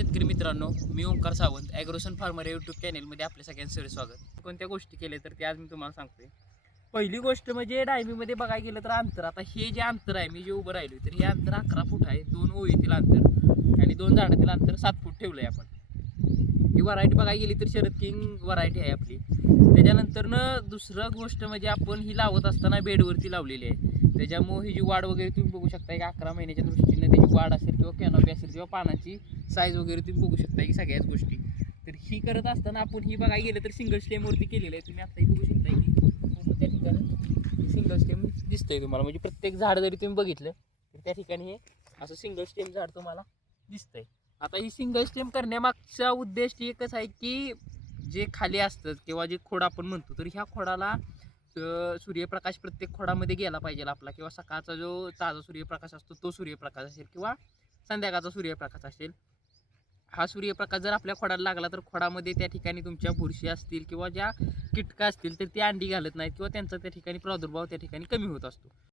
शेतकरी मित्रांनो मी ओंकार सावंत ॲग्रोसन फार्मर या यूट्यूब चॅनेलमध्ये आपल्या सगळ्यांचं सर स्वागत. कोणत्या गोष्टी केल्या तर ते आज मी तुम्हाला सांगतोय. पहिली गोष्ट म्हणजे डायमीमध्ये बघायला गेलं तर अंतर. आता हे जे अंतर आहे मी जे उभं राहिलो तर हे अंतर अकरा फूट आहे दोन ओळीतील अंतर आणि दोन झाडातील अंतर सात फूट ठेवलं आहे आपण. ही व्हरायटी बघायला गेली तर शरद किंग व्हरायटी आहे आपली. त्याच्यानंतरनं दुसरं गोष्ट म्हणजे आपण ही लावत असताना बेडवरती लावलेली आहे. त्याच्यामुळे ही जी वाढ वगैरे तुम्ही बघू शकता की अकरा महिन्याच्या दृष्टीने त्याची वाढ असेल किंवा कॅनॉपी असेल किंवा पानाची साईज वगैरे तुम्ही बघू शकता की सगळ्याच गोष्टी. तर ही करत असताना आपण ही बघायला गेलं तर सिंगल स्टेमवरती केलेलं आहे. तुम्ही आत्ताही बघू शकता की त्या ठिकाणी सिंगल स्टेम दिसतंय तुम्हाला. म्हणजे प्रत्येक झाड जरी तुम्ही बघितलं तर त्या ठिकाणी हे असं सिंगल स्टेम झाड तुम्हाला दिसतंय. आता ही सिंगल स्टेम करण्यामागचा उद्देश एकच आहे की जे खाली असतं किंवा जे खोड आपण म्हणतो तर ह्या खोडाला तर सूर्यप्रकाश प्रत्येक खोडामध्ये गेला पाहिजे आपला किंवा सकाळचा जो ताजा सूर्यप्रकाश असतो तो सूर्यप्रकाश असेल किंवा संध्याकाळचा सूर्यप्रकाश असेल. हा सूर्यप्रकाश जर आपल्या खोडाला लागला तर खोडामध्ये त्या ठिकाणी तुमच्या बुरशी असतील किंवा ज्या कीटकं असतील तर ती अंडी घालत नाहीत किंवा त्यांचा त्या ठिकाणी प्रादुर्भाव त्या ठिकाणी कमी होत असतो.